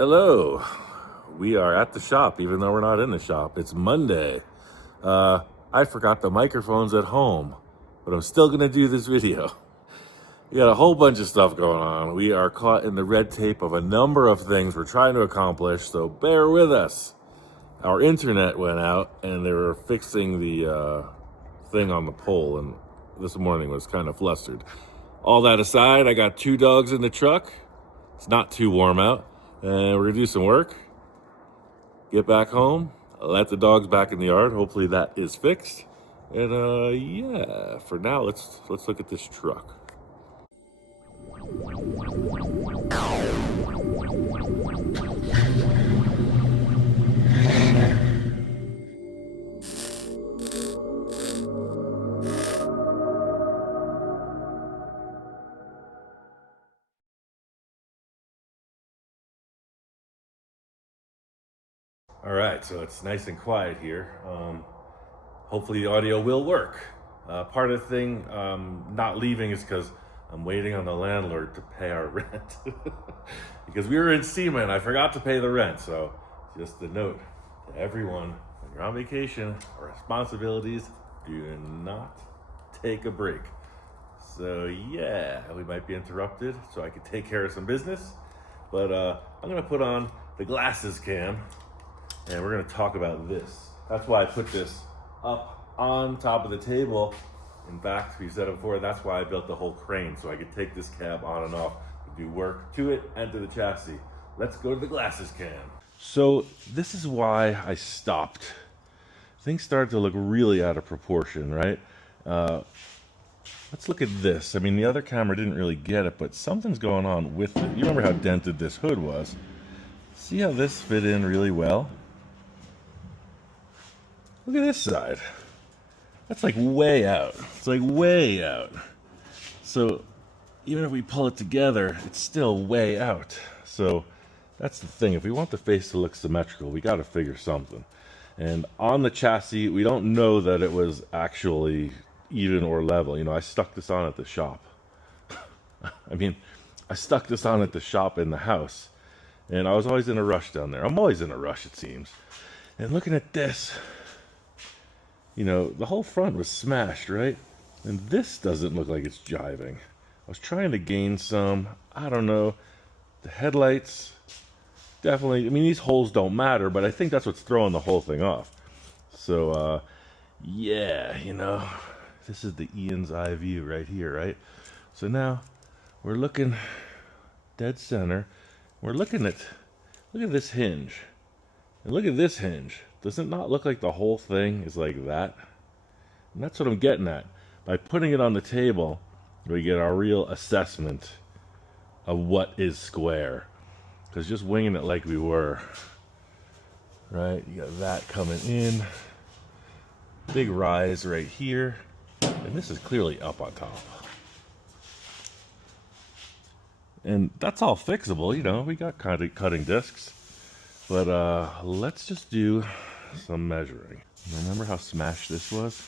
Hello. We are at the shop, even though we're not in the shop. It's Monday. I forgot the microphones at home, but I'm still going to do this video. We got a whole bunch of stuff going on. We are caught in the red tape of a number of things we're trying to accomplish, so bear with us. Our internet went out, and they were fixing the thing on the pole, and this morning was kind of flustered. All that aside, I got 2 dogs in the truck. It's not too warm out. And we're gonna do some work, get back home, let the dogs back in the yard. Hopefully that is fixed. And yeah, for now, let's look at this truck. All right, so it's nice and quiet here. Hopefully the audio will work. Part of the thing not leaving is because I'm waiting on the landlord to pay our rent. Because we were in SEMA and I forgot to pay the rent. So just a note to everyone, when you're on vacation or responsibilities, do not take a break. So yeah, we might be interrupted so I can take care of some business. But I'm gonna put on the glasses cam. And we're going to talk about this. That's why I put this up on top of the table. In fact, we've said it before, that's why I built the whole crane, so I could take this cab on and off to do work to it and to the chassis. Let's go to the glasses cam. So this is why I stopped. Things started to look really out of proportion, right? Let's look at this. I mean, the other camera didn't really get it, but something's going on with it. You remember how dented this hood was? See how this fit in really well? Look at this side. That's like way out. It's like way out. So even if we pull it together, it's still way out. So that's the thing. If we want the face to look symmetrical, we got to figure something. And on the chassis, we don't know that it was actually even or level. You know, I stuck this on at the shop. I mean, I stuck this on at the shop in the house. And I was always in a rush down there. I'm always in a rush, it seems. And looking at this, you know, the whole front was smashed, right? And this doesn't look like it's jiving. I was trying to gain some, I don't know, the headlights, definitely, I mean, these holes don't matter, but I think that's what's throwing the whole thing off. So, yeah, you know, this is the Ian's eye view right here, right? So now, we're looking dead center. We're looking at, look at this hinge. And look at this hinge. Does it not look like the whole thing is like that? And that's what I'm getting at. By putting it on the table, we get our real assessment of what is square. Because just winging it like we were, right? You got that coming in. Big rise right here. And this is clearly up on top. And that's all fixable, you know, we got kind of cutting discs. But let's just do some measuring. Remember how smashed this was?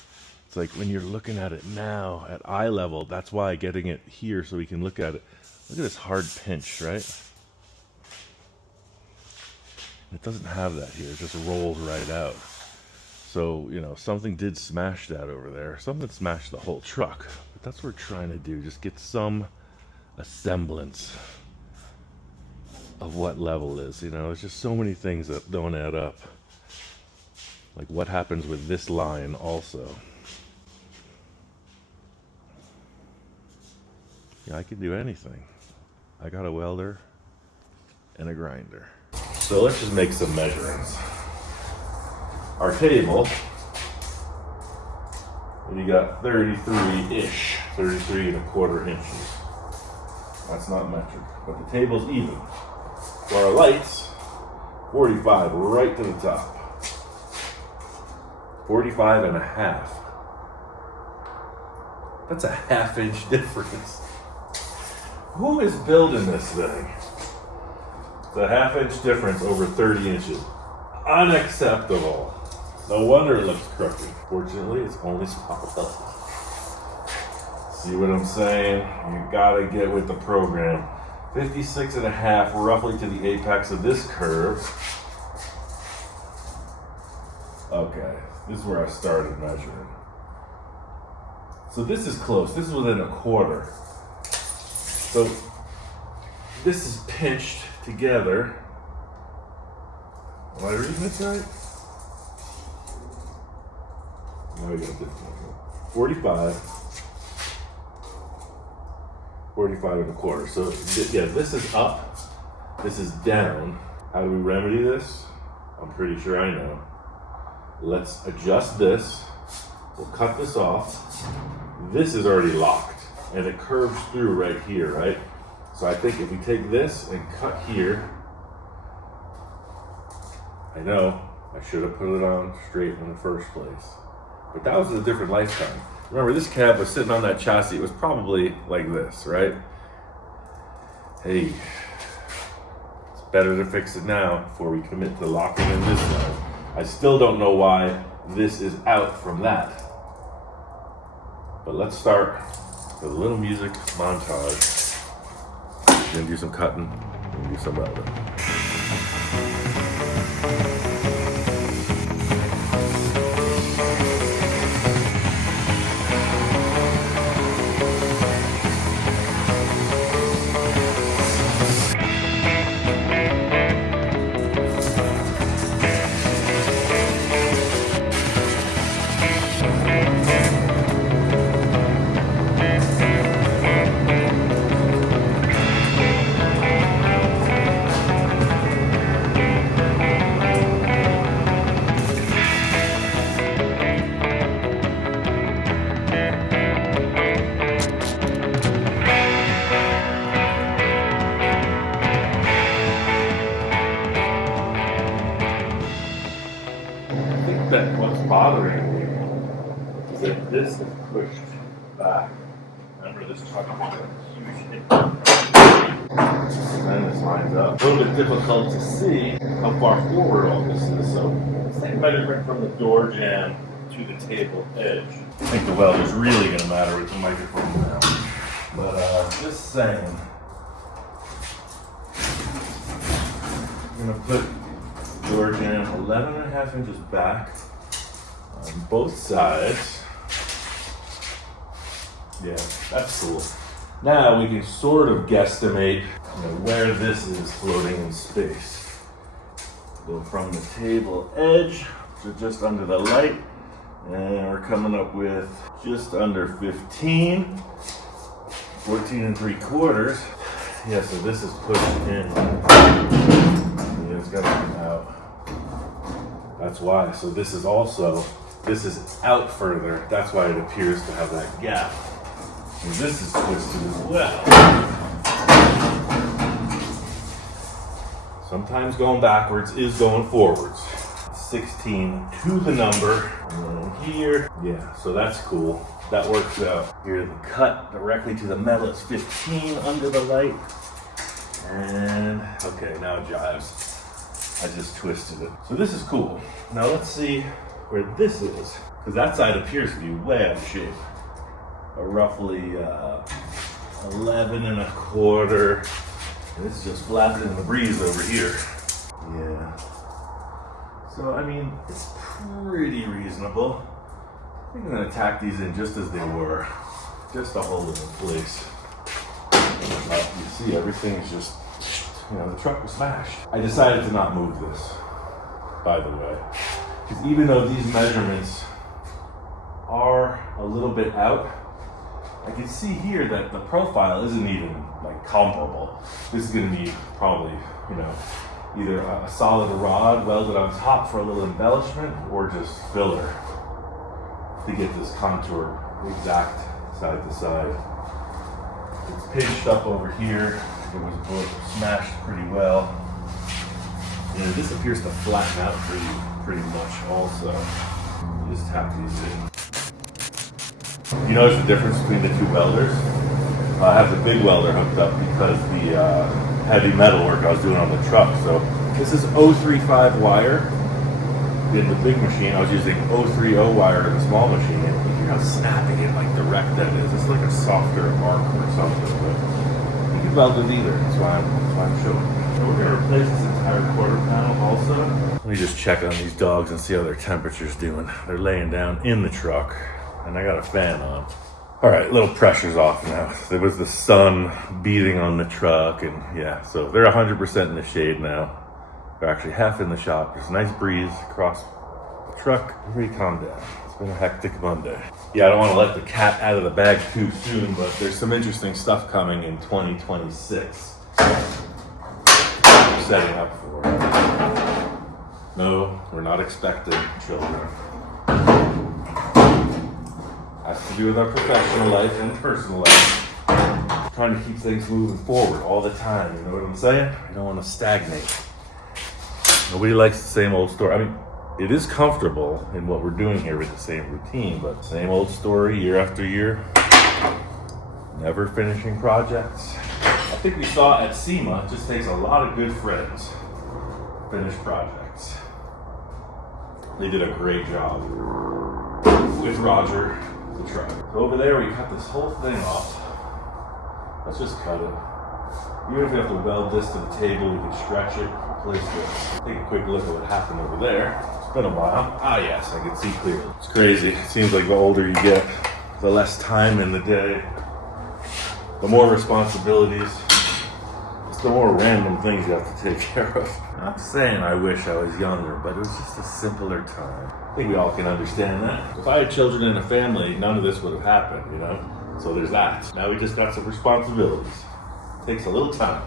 It's like when you're looking at it now at eye level, that's why getting it here so we can look at it. Look at this hard pinch, right? It doesn't have that here, it just rolls right out. So, you know, something did smash that over there. Something smashed the whole truck. But that's what we're trying to do, just get a semblance of what level is. You know, there's just so many things that don't add up. Like what happens with this line also. Yeah, I can do anything. I got a welder and a grinder. So let's just make some measurements. Our table, and you got 33-ish, 33¼ inches. That's not metric, but the table's even. For our lights, 45 right to the top. 45.5. That's a ½ inch difference. Who is building this thing? It's a ½ inch difference over 30 inches. Unacceptable. No wonder it looks crooked. Fortunately, it's only small pellets. See what I'm saying? You gotta get with the program. 56 and a half, roughly to the apex of this curve. Okay, this is where I started measuring. So this is close, this is within a quarter. So this is pinched together. Am I reading this right? Now we got this one. 45. 45 and a quarter. So yeah, this is up, this is down. How do we remedy this? I'm pretty sure I know. Let's adjust this. We'll cut this off. This is already locked and it curves through right here, right? So I think if we take this and cut here, I know I should have put it on straight in the first place, but that was a different lifetime. Remember, this cab was sitting on that chassis. It was probably like this, right? Hey, it's better to fix it now before we commit to locking in this side. I still don't know why this is out from that. But let's start with a little music montage. We're gonna do some cutting and do some welding. That what's bothering me is that this is pushed back. Remember, this truck has a huge hit. And then this lines up. A little bit difficult to see how far forward all this is. So same measurement from the door jamb to the table edge. I think the weld is really going to matter with the microphone now. But just saying, I'm going to put door jamb 11 and a half inches back on both sides. Yeah, that's cool. Now we can sort of guesstimate where this is floating in space. Go from the table edge to just under the light, and we're coming up with just under 15, 14 and 3/4. Yeah, so this is pushed in. Yeah, it's got to come out. That's why. So this is also, this is out further. That's why it appears to have that gap. And this is twisted as well. Sometimes going backwards is going forwards. 16 to the number. And then here, yeah, so that's cool. That works out. Here, the cut directly to the metal is 15 under the light. And, okay, now it jives. I just twisted it. So this is cool. Now let's see where this is, because that side appears to be way out of shape. A roughly 11 and a quarter. And this is just flapping in the breeze over here. Yeah. So, I mean, it's pretty reasonable. I think I'm gonna tack these in just as they were, just to hold them in place. You see, everything is just, the truck was smashed. I decided to not move this, by the way, because even though these measurements are a little bit out, I can see here that the profile isn't even like comparable. This is gonna be probably, either a solid rod welded on top for a little embellishment or just filler to get this contour exact side to side. It's pinched up over here. It was both smashed pretty well. And this appears to flatten out pretty much also. You just tap these in. You notice the difference between the two welders? I have the big welder hooked up because the heavy metal work I was doing on the truck. So this is 035 wire. In the big machine, I was using 030 wire in the small machine. And you hear how snapping and like direct that is. It's like a softer arc or something. But you can welded either. That's why I'm showing. So we're gonna replace this entire quarter panel also. Let me just check on these dogs and see how their temperature's doing. They're laying down in the truck, and I got a fan on. All right, little pressure's off now. There was the sun beating on the truck, and yeah, so they're 100% in the shade now. They're actually half in the shop. There's a nice breeze across the truck. Everybody calm down. It's been a hectic Monday. Yeah, I don't want to let the cat out of the bag too soon, but there's some interesting stuff coming in 2026. We're setting up for it. No, we're not expecting children. Has to do with our professional life and personal life. Trying to keep things moving forward all the time, you know what I'm saying? We don't want to stagnate. Nobody likes the same old story. I mean, it is comfortable in what we're doing here with the same routine, but same old story year after year. Never finishing projects. I think we saw at SEMA, it just takes a lot of good friends to finish projects. They did a great job with Roger, the truck. So over there, we cut this whole thing off. Let's just cut it. Even if we have to weld this to the table, we can stretch it, replace this. Take a quick look at what happened over there. It's been a while. Ah yes, I can see clearly. It's crazy. It seems like the older you get, the less time in the day, the more responsibilities, just the more random things you have to take care of. Not saying I wish I was younger, but it was just a simpler time. I think we all can understand that. If I had children and a family, none of this would have happened, you know? So there's that. Now we just got some responsibilities. Takes a little time.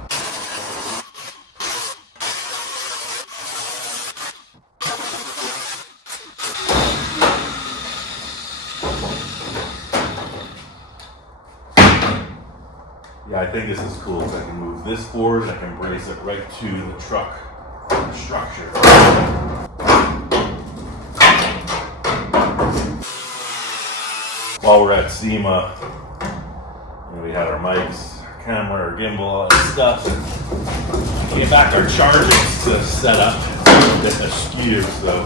Yeah, I think this is cool because I can move this forward and I can brace it right to the truck structure. While we're at SEMA, we had our mics, camera, our gimbal, all that stuff. We get back our chargers to set up, get askew, so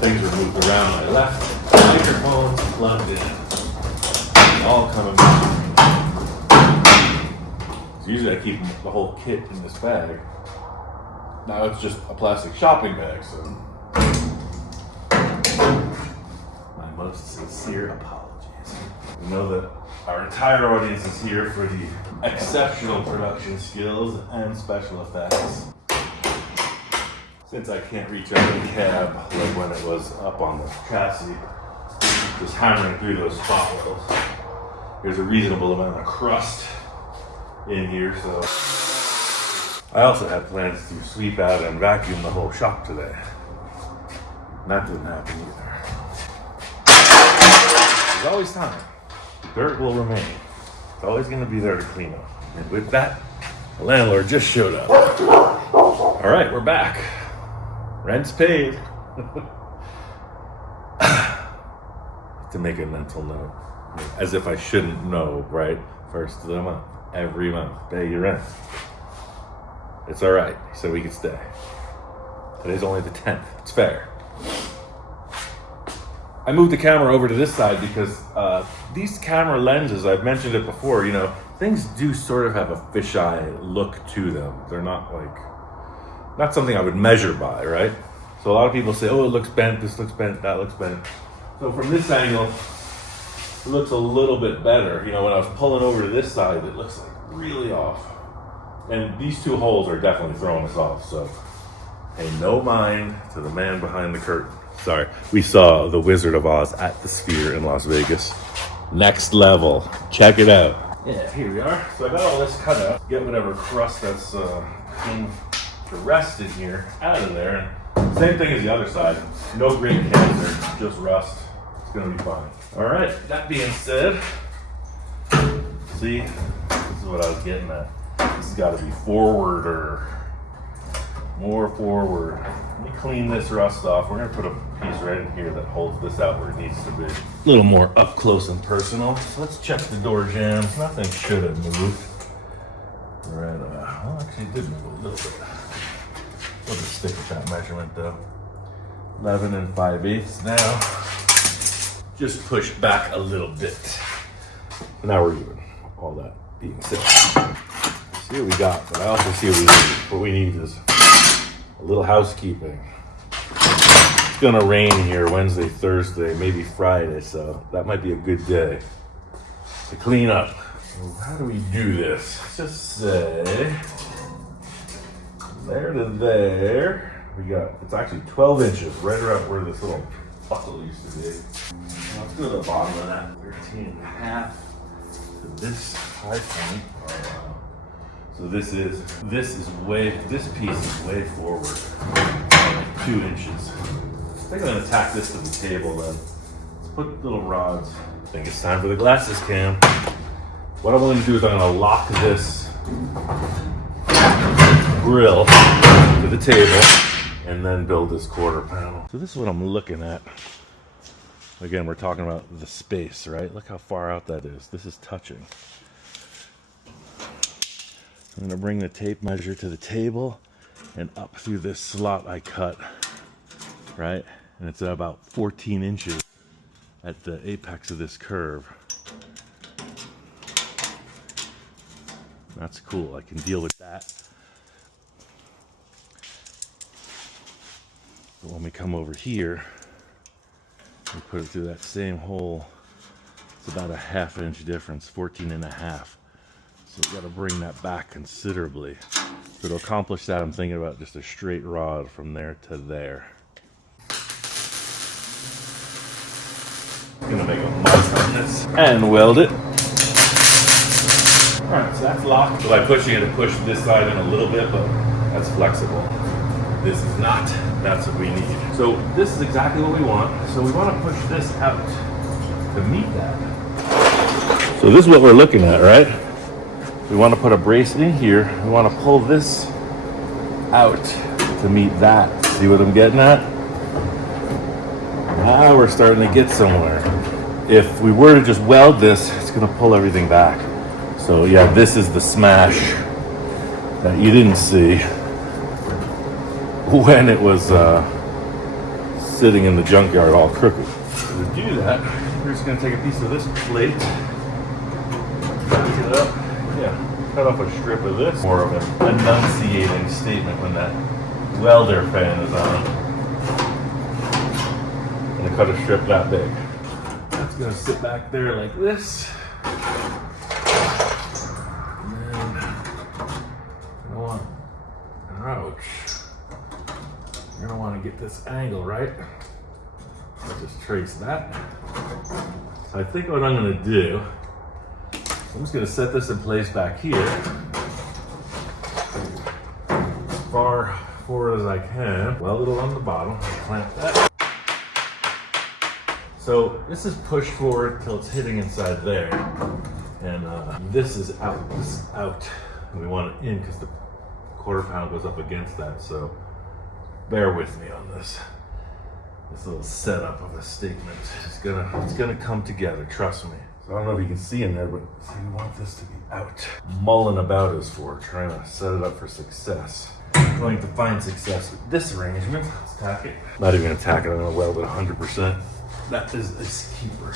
things were moved around. I left microphones plugged in, all coming back. So usually I keep the whole kit in this bag. Now it's just a plastic shopping bag, so my most sincere apologies. We know that our entire audience is here for the exceptional production skills and special effects. Since I can't reach out in the cab like when it was up on the chassis, just hammering through those spot welds. There's a reasonable amount of crust in here, so I also had plans to sweep out and vacuum the whole shop today. And that didn't happen either. There's always time. Dirt will remain. It's always going to be there to clean up. And with that, the landlord just showed up. All right, we're back. Rent's paid. To make a mental note. As if I shouldn't know, right? First of the month. Every month. Pay your rent. It's all right. He said we could stay. Today's only the 10th. It's fair. I moved the camera over to this side because these camera lenses, I've mentioned it before, you know, things do sort of have a fisheye look to them. They're not something I would measure by, right? So a lot of people say, oh, it looks bent, this looks bent, that looks bent. So from this angle, it looks a little bit better. You know, when I was pulling over to this side, it looks like really off. And these two holes are definitely throwing us off, so pay no mind to the man behind the curtain. Sorry, we saw The Wizard of Oz at the Sphere in Las Vegas. Next level, check it out. Yeah, here we are. So I got all this cut out. Get whatever crust that's in to rest in here out of there. And same thing as the other side. No green cancer, just rust. It's gonna be fine. All right, that being said, see, this is what I was getting at. This has got to be forwarder, more forward. Let me clean this rust off. We're gonna put a piece right in here that holds this out where it needs to be. A little more up close and personal. So let's check the door jambs. Nothing should have moved. Right, well, actually it did move a little bit. We'll just stick with that measurement though. 11 5/8 now. Just push back a little bit. Now we're even. All that being said, see what we got, but I also see what we need is a little housekeeping. It's gonna rain here Wednesday, Thursday, maybe Friday, so that might be a good day to clean up. So how do we do this? Just say there to there. We got, it's actually 12 inches, right around where this little buckle used to be. Let's go to the bottom of that, 13 and a half to this high point. So this piece is way forward, like 2 inches. I think I'm gonna tack this to the table then. Let's put little rods. I think it's time for the glasses cam. What I'm gonna do is I'm gonna lock this grill to the table and then build this quarter panel. So this is what I'm looking at. Again, we're talking about the space, right? Look how far out that is. This is touching. I'm gonna bring the tape measure to the table and up through this slot I cut, right? And it's at about 14 inches at the apex of this curve. That's cool, I can deal with that. But when we come over here, we put it through that same hole. It's about a ½ inch difference, 14 and a half. So we got to bring that back considerably. So to accomplish that, I'm thinking about just a straight rod from there to there. I'm gonna make a mark on this and weld it. All right, so that's locked. So by pushing it, push this side in a little bit, but that's flexible. This is not. That's what we need. So this is exactly what we want. So we want to push this out to meet that. So this is what we're looking at, right? We want to put a brace in here. We want to pull this out to meet that. See what I'm getting at? Now we're starting to get somewhere. If we were to just weld this, it's going to pull everything back. So yeah, this is the smash that you didn't see when it was sitting in the junkyard all crooked. So to do that, we're just going to take a piece of this plate, cut it up, cut off a strip of this. More of an enunciating statement when that welder fan is on. I'm going to cut a strip that big. That's going to sit back there like this. And then I want, ouch. You're gonna want to get this angle right. I'll just trace that. So I think what I'm gonna do, I'm just gonna set this in place back here, as far forward as I can. Weld it along the bottom, clamp that. So this is pushed forward till it's hitting inside there, and this is out. This is out, and we want it in because the quarter panel goes up against that. So bear with me on this. This little setup of a statement is it's gonna come together, trust me. So I don't know if you can see in there, but we want this to be out. Mulling about is for trying to set it up for success. I'm going to find success with this arrangement. Let's tack it. Not even gonna tack it, I'm gonna weld it 100%. That is a keeper.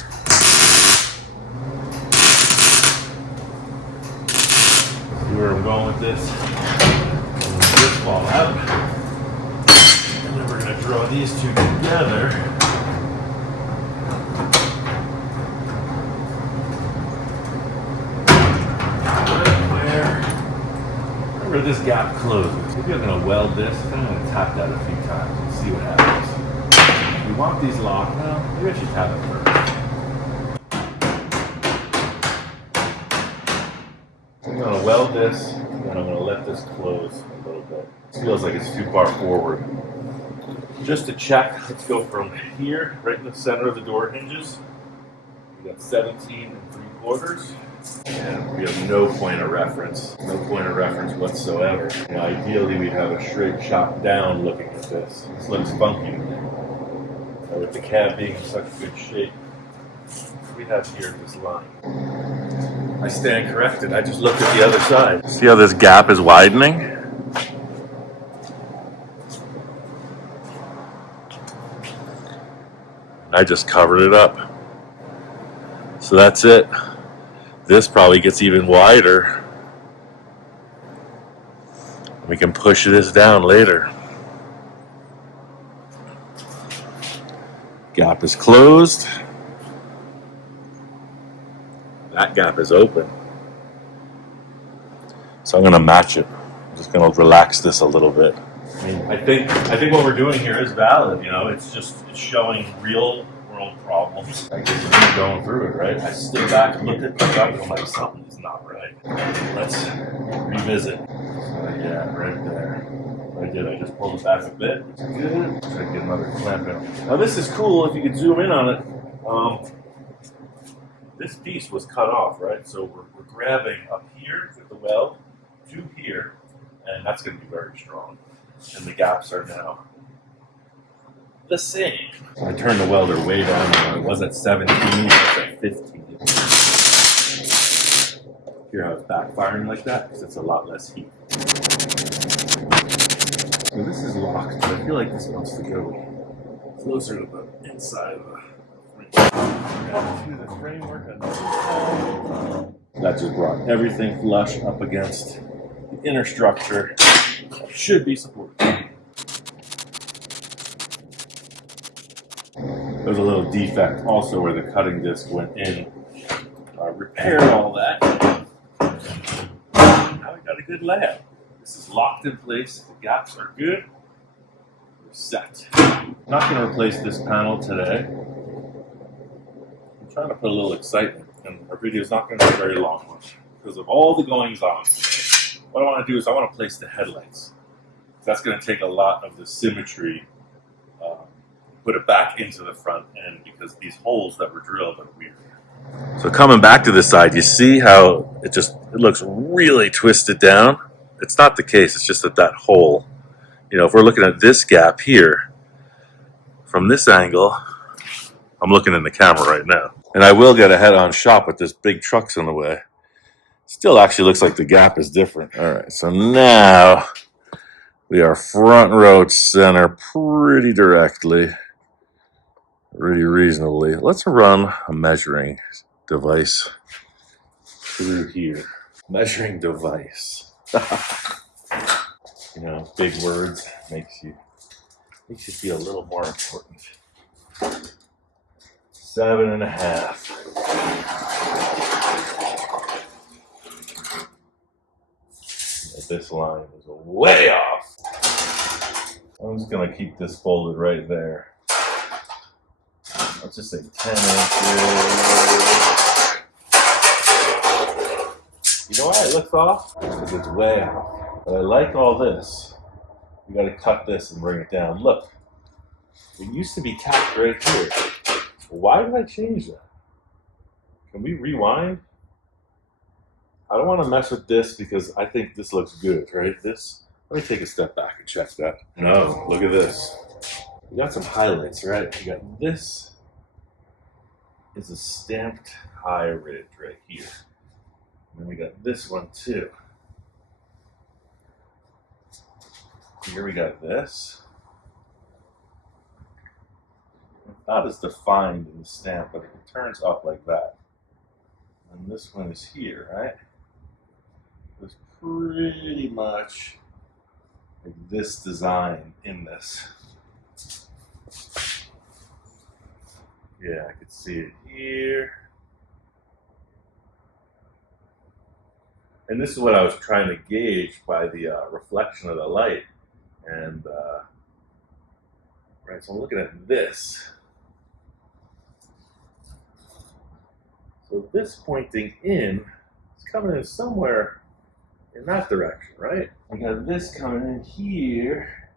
See where I'm going with this? This fall out. And then we're going to draw these two together. Where this gap closes. Maybe I'm going to weld this. I'm going to tap that a few times and see what happens. If we want these locked now, maybe I should tap it first. I'm going to weld this, and I'm going to let this close a little bit. It feels like it's too far forward. Just to check, let's go from here, right in the center of the door hinges. We got 17 3/4. And we have no point of reference. No point of reference whatsoever. You know, ideally, we'd have a straight shot down looking at this. This looks funky to me. With the cab being in such good shape, we have here this line. I stand corrected. I just looked at the other side. See how this gap is widening? I just covered it up. So that's it. This probably gets even wider. We can push this down later. Gap is closed. That gap is open. So I'm going to match it. I'm just going to relax this a little bit. I mean, I think what we're doing here is valid. You know, it's showing real world problems. I guess keep going through it, right? I stood back and looked at the gut and I'm like, something's not right. Let's revisit. So yeah, right there. What I did, I just pulled it back a bit, which is good. Try to get another clamp in. Now this is cool if you could zoom in on it. This piece was cut off, right? So we're grabbing up here with the weld to here, and that's going to be very strong. And the gaps are now the same. So I turned the welder way down. It was at 17, it's at 15. Hear how it's backfiring like that? Because it's a lot less heat. So this is locked, but I feel like this wants to go closer to the inside of the the framework. That just brought everything flush up against the inner structure. Should be supported. There's a little defect also where the cutting disc went in. Repaired all that. Now we got a good layout. This is locked in place. The gaps are good. We're set. I'm not going to replace this panel today. I'm trying to put a little excitement, and our video is not going to be a very long one because of all the goings on. What I want to do is I want to place the headlights. That's going to take a lot of the symmetry, put it back into the front end because these holes that were drilled are weird. So coming back to this side, you see how it looks really twisted down? It's not the case, it's just that hole. You know, if we're looking at this gap here, from this angle, I'm looking in the camera right now. And I will get a head-on shot, but this big truck's in the way. Still actually looks like the gap is different. All right, so now we are front row center pretty directly, pretty reasonably. Let's run a measuring device through here. Measuring device. You know, big words makes you feel a little more important. 7.5. This line is way off. I'm just gonna keep this folded right there. Let's just say 10 inches. You know why it looks off? Because it's way off. But I like all this. You gotta cut this and bring it down. Look, it used to be tacked right here. Why did I change that? Can we rewind? I don't want to mess with this because I think this looks good, right? Let me take a step back and check that. No, look at this. We got some highlights, right? We got this is a stamped high ridge right here. And then we got this one too. Here we got this. Not as defined in the stamp, but it turns up like that. And this one is here, right? It's pretty much like this design in this. Yeah, I could see it here. And this is what I was trying to gauge by the reflection of the light. And, right, so I'm looking at this. So this pointing in is coming in somewhere in that direction, right? I got this coming in here.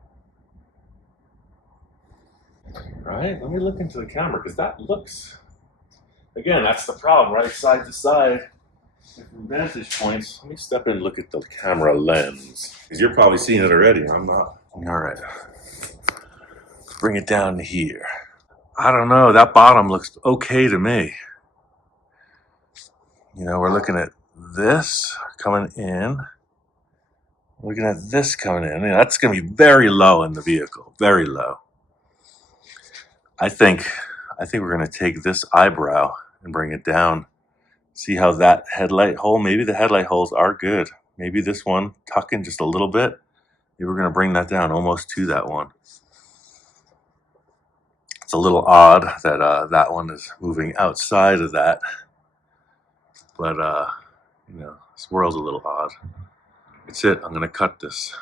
Right? Let me look into the camera because that looks, again, that's the problem, right? Side to side, different vantage points. Let me step in and look at the camera lens because you're probably seeing it already. I'm not. All right. Let's bring it down to here. I don't know. That bottom looks okay to me. You know, we're looking at this coming in. Looking at this coming in. Yeah, that's going to be very low in the vehicle. Very low. I think we're going to take this eyebrow and bring it down See how that headlight hole, maybe the headlight holes are good. Maybe this one, tuck in just a little bit. Maybe we're gonna bring that down almost to that one. It's a little odd that that one is moving outside of that, but you know, this world's a little odd. That's it, I'm gonna cut this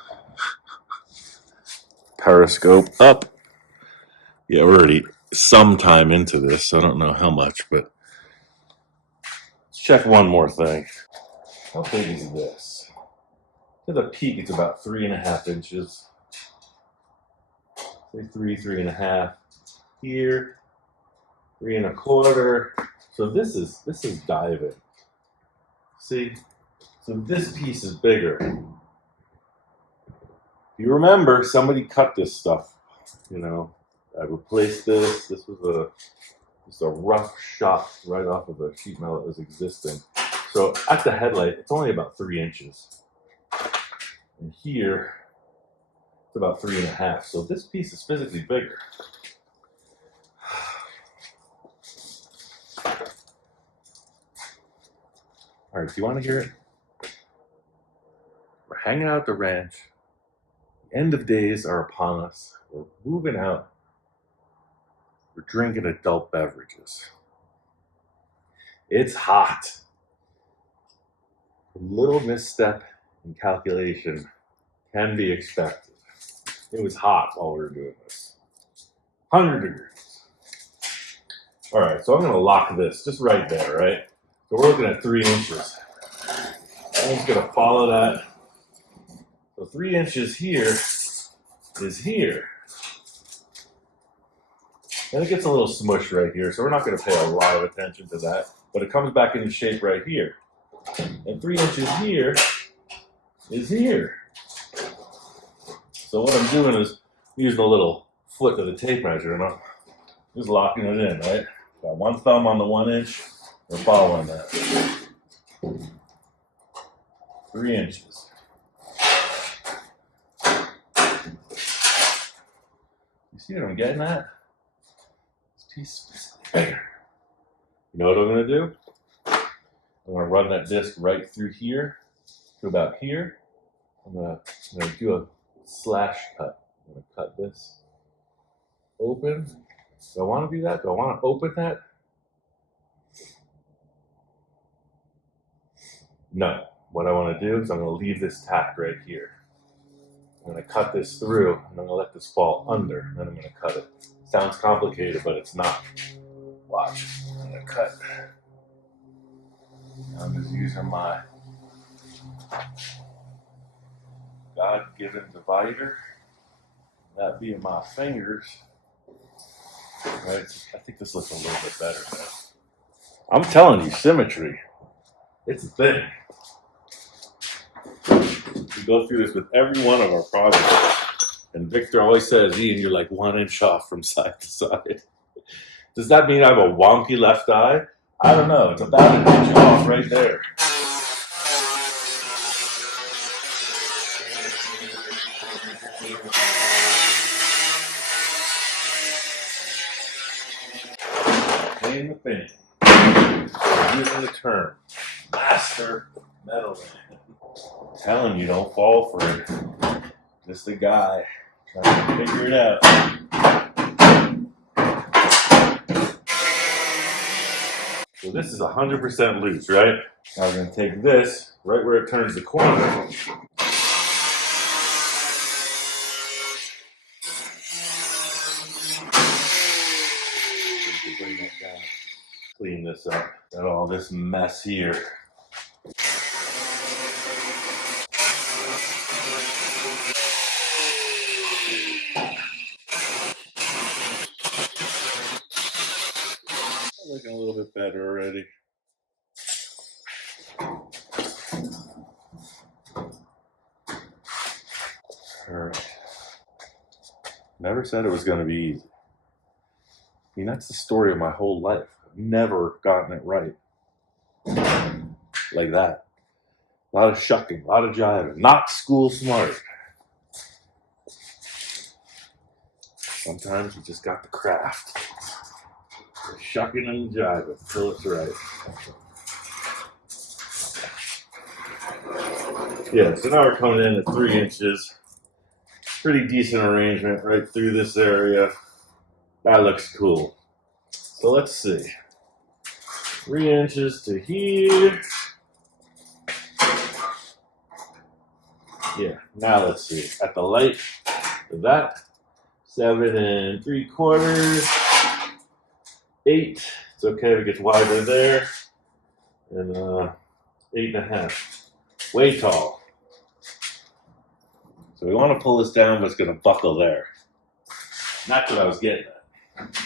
periscope up. Yeah, we're already some time into this, so I don't know how much, but let's check one more thing. How big is this? To the peak, it's about 3.5 inches. Say 3.5. Here, 3.25. So this is diving. See, so this piece is bigger. If you remember, somebody cut this stuff. You know, I replaced this. This was just a rough shot right off of the sheet metal that was existing. So at the headlight, it's only about 3 inches. And here, it's about 3.5. So this piece is physically bigger. All right, do you want to hear it? We're hanging out at the ranch. The end of days are upon us. We're moving out. We're drinking adult beverages. It's hot. A little misstep in calculation can be expected. It was hot while we were doing this. 100 degrees. All right, so I'm gonna lock this just right there, right? So we're looking at 3 inches. I'm just gonna follow that. So 3 inches here is here. And it gets a little smush right here, so we're not gonna pay a lot of attention to that, but it comes back into shape right here. And 3 inches here is here. So what I'm doing is using a little foot of the tape measure and I'm just locking it in, right? Got one thumb on the 1 inch, we're following that. 3 inches. You see what I'm getting at? This piece is bigger. You know what I'm gonna do? I'm gonna run that disc right through here to about here. I'm gonna do a slash cut. I'm gonna cut this open. Do I want to do that? Do I want to open that? No. What I want to do is I'm going to leave this tack right here. I'm going to cut this through and I'm going to let this fall under and then I'm going to cut it. Sounds complicated, but it's not. Watch. I'm going to cut. I'm just using my God-given divider. That being my fingers. Right? I think this looks a little bit better now. I'm telling you, symmetry. It's a thing. We go through this with every one of our projects. And Victor always says, Ian, you're like 1 inch off from side to side. Does that mean I have a wonky left eye? I don't know. It's about 1 inch off right there. In the thing. Using the term master metal man. I'm telling you, don't fall for it. Just a guy trying to figure it out. So this is 100% loose, right? Now we're going to take this right where it turns the corner. Bring that down. Clean this up. Got all this mess here. Looking a little bit better already. Alright. Never said it was going to be easy. I mean, that's the story of my whole life. I've never gotten it right. Like that. A lot of shucking, a lot of jiving. Not school smart. Sometimes you just got the craft. You're shucking and jiving until it's right. Yeah, so now we're coming in at 3 inches. Pretty decent arrangement right through this area. That looks cool. So let's see. 3 inches to here. Yeah, now let's see. At the light, to that, 7 3/4, 8. It's okay if it gets wider there. And 8.5. Way tall. So we want to pull this down, but it's going to buckle there. That's what I was getting at.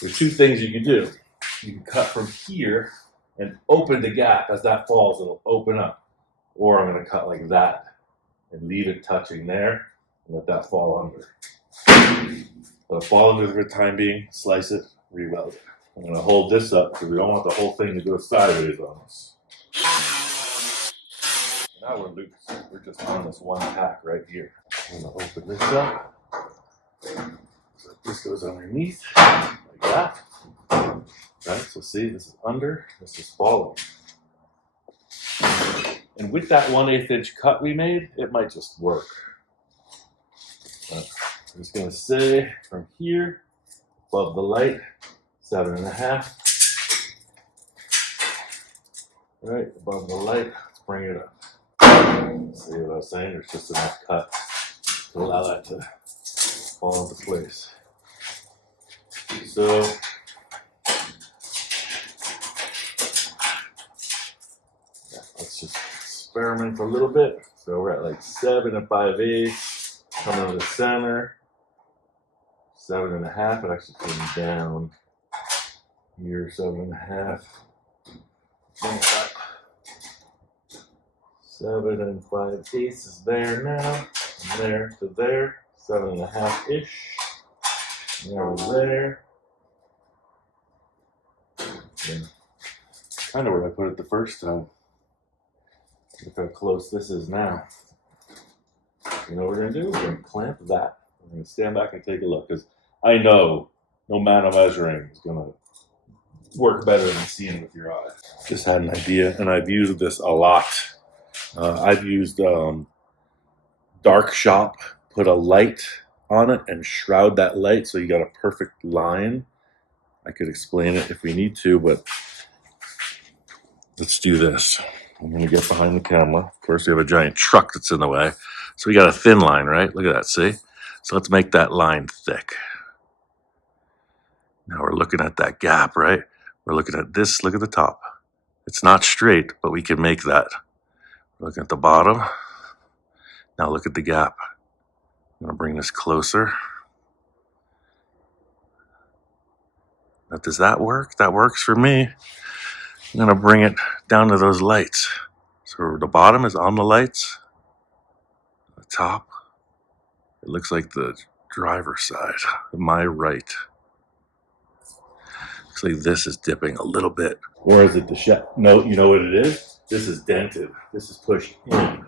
There's 2 things you can do. You can cut from here and open the gap. As that falls, it'll open up. Or I'm going to cut like that and leave it touching there and let that fall under. Let it fall under for the time being, slice it, re-weld it. I'm going to hold this up because we don't want the whole thing to go sideways on us. Now we're loose. We're just on this one tack right here. I'm going to open this up. So this goes underneath, like that. Right, so see, this is under, this is falling. And with that 1/8 inch cut we made, it might just work. I'm just going to say from here, above the light, 7.5. Right, above the light, let's bring it up. See what I was saying? There's just enough cut to allow that to fall into place. So, yeah, let's just experiment a little bit. So we're at like 7 5/8, coming to the center. 7.5. It actually came down here. 7.5. Bring it up. 7 5/8 is there now. From there to there. 7.5 ish. There to there. Yeah. Kind of where I put it the first time. Look how close this is now. You know what we're going to do? We're going to clamp that. We're going to stand back and take a look. Because I know no amount of measuring is going to work better than seeing it with your eye. Just had an idea, and I've used this a lot. I've used dark shop, put a light on it, and shroud that light so you got a perfect line. I could explain it if we need to, but let's do this. I'm going to get behind the camera. Of course, we have a giant truck that's in the way. So we got a thin line, right? Look at that, see? So let's make that line thick. Now we're looking at that gap, right? We're looking at this, look at the top. It's not straight, but we can make that. We're looking at the bottom. Now look at the gap. I'm going to bring this closer. Now, does that work? That works for me. I'm going to bring it down to those lights. So the bottom is on the lights. The top, it looks like the driver's side, my right. Looks like this is dipping a little bit. Or is it the shed? No, you know what it is? This is dented. This is pushed in.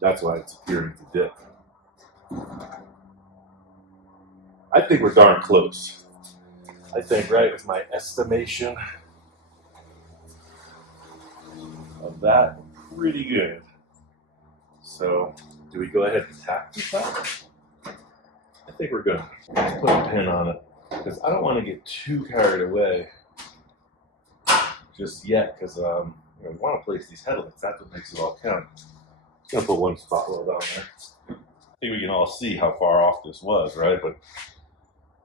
That's why it's appearing to dip. I think we're darn close. I think, right, with my estimation of that, pretty good. So, do we go ahead and tack this up? I think we're good. Let's put a pin on it, because I don't want to get too carried away just yet, because we want to place these headlights. That's what makes it all count. Just going to put one spot weld on there. I think we can all see how far off this was, right? But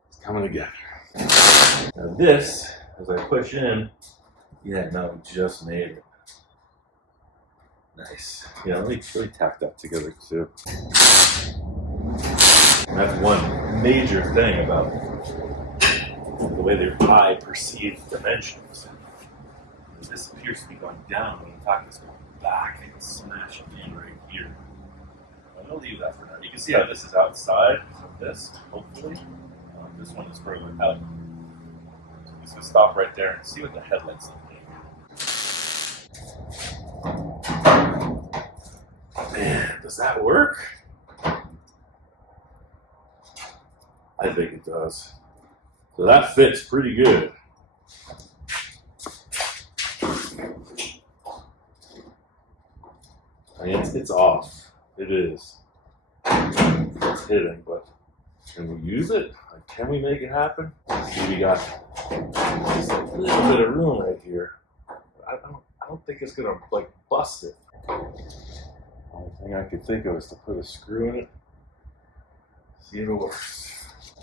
it's coming together. Now this, as I push in, yeah, no, we just made it. Nice. Yeah, let me tack that together too. And that's one major thing about the way their eye perceives dimensions. This appears to be going down, when in fact it's going back and it's smashing in right here. I'm going to leave that for now. You can see how this is outside of this, hopefully. This one is further out. So I'm just going to stop right there and see what the headlights look like. Man, does that work? I think it does. So that fits pretty good. it's off. It is. It's hitting, but can we use it? Like, can we make it happen? See, we got just a little bit of room right here. I don't think it's gonna like bust it. Only thing I could think of is to put a screw in it. See if it works.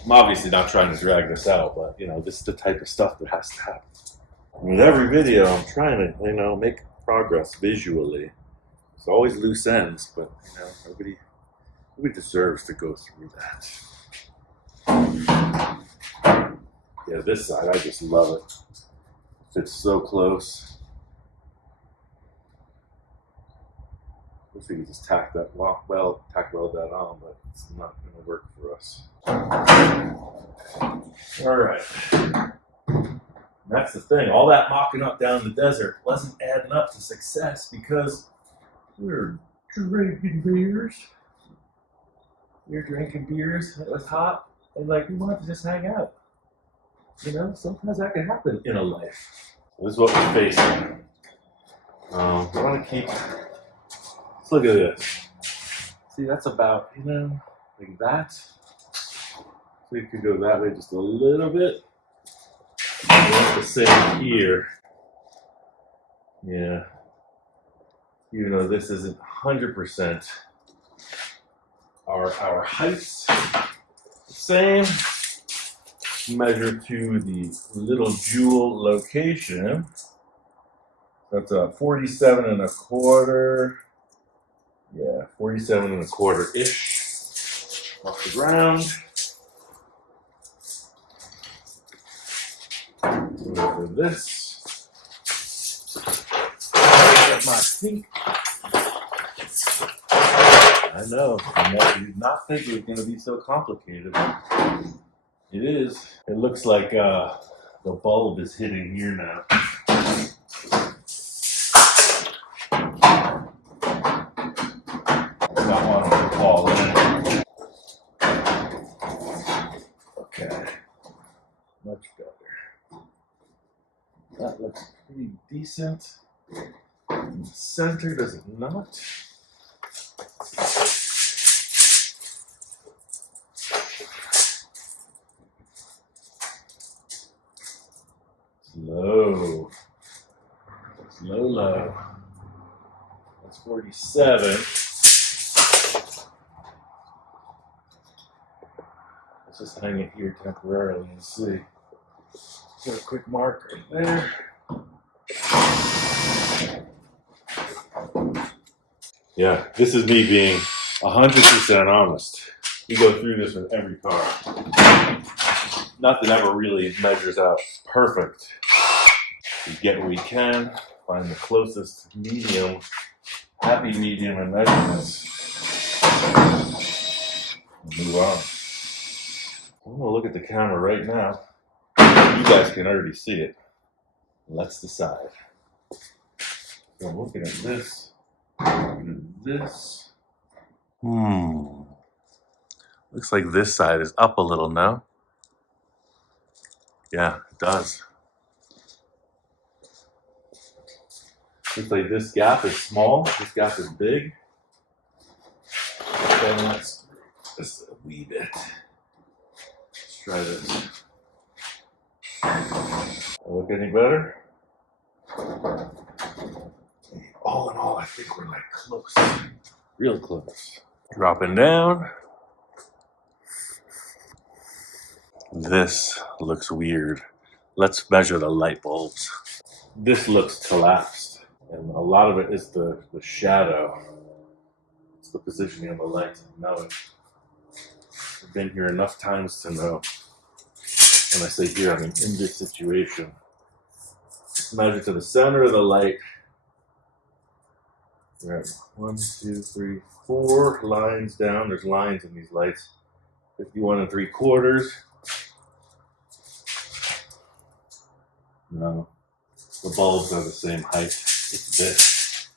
I'm obviously not trying to drag this out, but you know, this is the type of stuff that has to happen. With every video, I'm trying to, you know, make progress visually. There's always loose ends, but you know, nobody deserves to go through that. Yeah, this side, I just love it. Fits so close. Wish we could just tack weld that on, but it's not going to work for us. All right. That's the thing. All that mocking up down the desert wasn't adding up to success because we're drinking beers. We were drinking beers. It was hot, and like we wanted to just hang out. You know, sometimes that can happen in a life. So this is what we're facing. We want to keep. Let's look at this. See, that's about, you know, like that. So you could go that way just a little bit. And that's the same here. Yeah. Even though this isn't 100% our heights, same. Measure to the little jewel location. That's a 47 1/4. Yeah, 47 1/4-ish off the ground. For this, at my feet. I know, you did not think it was going to be so complicated. It is. It looks like the bulb is hitting here now. Not want to fall in. Okay, much better. That looks pretty decent. In the center, does it not? Low. Low. That's 47. Let's just hang it here temporarily and see. Got a quick mark right there. Yeah, this is me being 100% honest. We go through this with every car. Nothing ever really measures out perfect. We get what we can, find the closest medium, happy medium in measurements, and move on. I'm gonna look at the camera right now. You guys can already see it. Let's decide. So I'm looking at this. Looking at this. Looks like this side is up a little now. Yeah, it does. Looks like this gap is small, this gap is big. Then let's just a wee bit. Let's try this. Look any better? All in all, I think we're like close. Real close. Dropping down. This looks weird. Let's measure the light bulbs. This looks collapsed, and a lot of it is the shadow. It's the positioning of the lights. I know it. I've been here enough times to know. When I say here, I mean in this situation. Let's measure to the center of the light. We're at 1, 2, 3, 4 lines down. There's lines in these lights. 51 3/4. No, the bulbs are the same height. It's this.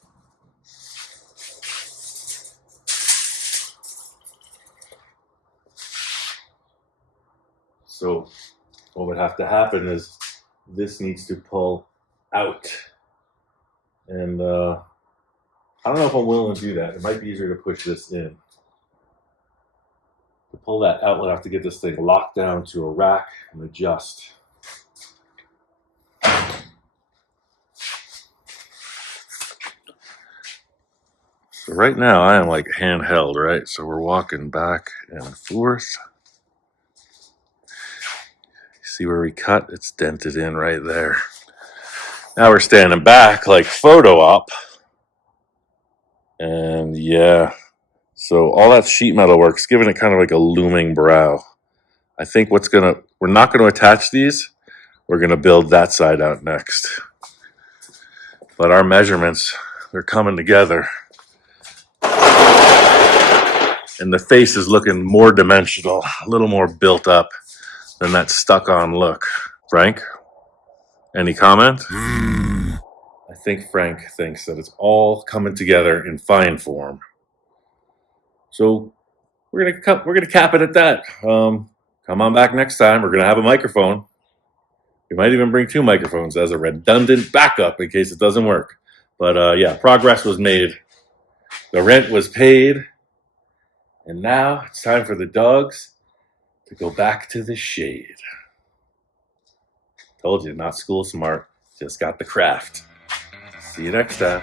So what would have to happen is this needs to pull out. And I don't know if I'm willing to do that. It might be easier to push this in. To pull that outlet, I have to get this thing locked down to a rack and adjust. So right now I am like handheld, right? So we're walking back and forth. See where we cut? It's dented in right there. Now we're standing back like photo op. And yeah, so all that sheet metal work's giving it kind of like a looming brow. I think we're not gonna attach these. We're gonna build that side out next. But our measurements, they're coming together. And the face is looking more dimensional, a little more built up than that stuck-on look. Frank, any comment? I think Frank thinks that it's all coming together in fine form. So we're gonna cap it at that. Come on back next time. We're gonna have a microphone. We might even bring 2 microphones as a redundant backup in case it doesn't work. But yeah, progress was made. The rent was paid. And now it's time for the dogs to go back to the shade. Told you, not school smart, just got the craft. See you next time.